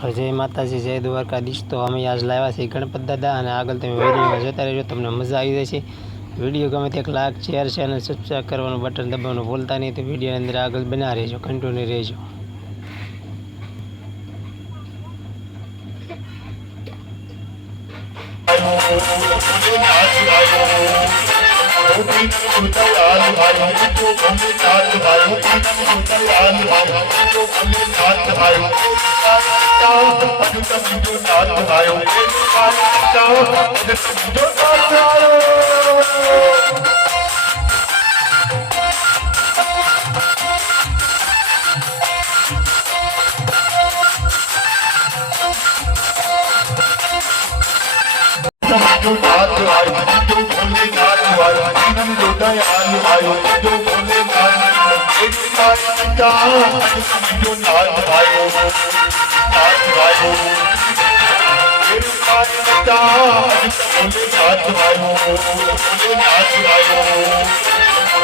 જય માતાજી, જય દ્વારકાધીશ. તો અમે આજ લાવ્યા છીએ ગણપત દાદા અને આગળ તમે વિડીયોમાં જોતા રહેજો, તમને મજા આવી જશે. વીડિયો ગમે તે એક લાખ શેર છે અને સબસ્ક્રાઈબ કરવાનું બટન દબાવવાનું ભૂલતા નહીં, તો વિડીયોની અંદર આગળ બના રહેજો કન્ટિન્યુ રહેજો. Don't আবার দুটায় আয় আয় তো বলে গান একটা তো নাচ আয় নাচ আয় নাচ আয় নাচ আয়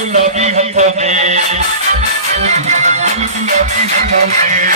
गुलाबी हथों में गुलाबी हथों में